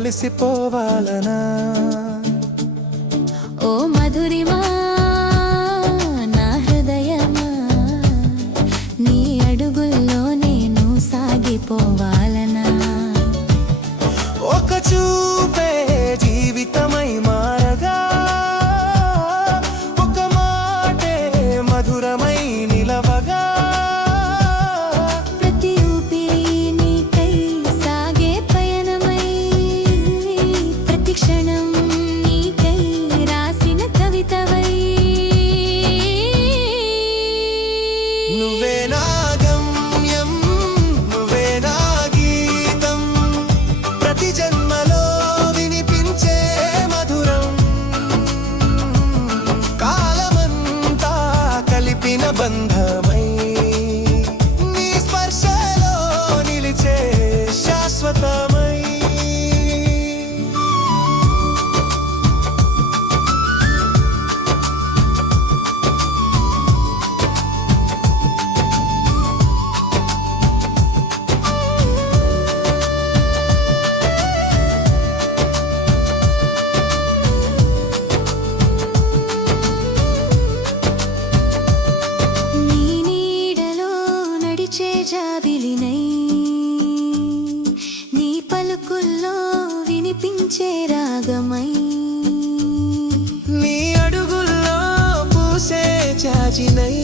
కలిసిపోవాలనా ఓ మధురిమా నా హృదయమా నీ అడుగుల్లో నేను సాగిపోవాలనా ఒక చూపే జీవితమై మారగా ఒక మాటే మధురమై నిలవగా ప్రతి ఊపిరి నీకై సాగే పయనమై ప్రతి క్షణం నీకై రాసిన కవితవై నువ్వే నా గమ్యం నువ్వే నా గీతం ప్రతి జన్మలో వినిపించే మధురం కాలమంతా కలిపిన బంధమై నీ స్పర్శలో నిలిచే శాశ్వతమై నీ నీడలో నడిచే జాబిలినై నీ పలుకుల్లో వినిపించే రాగమై నీ అడుగుల్లో పూసే చాచినై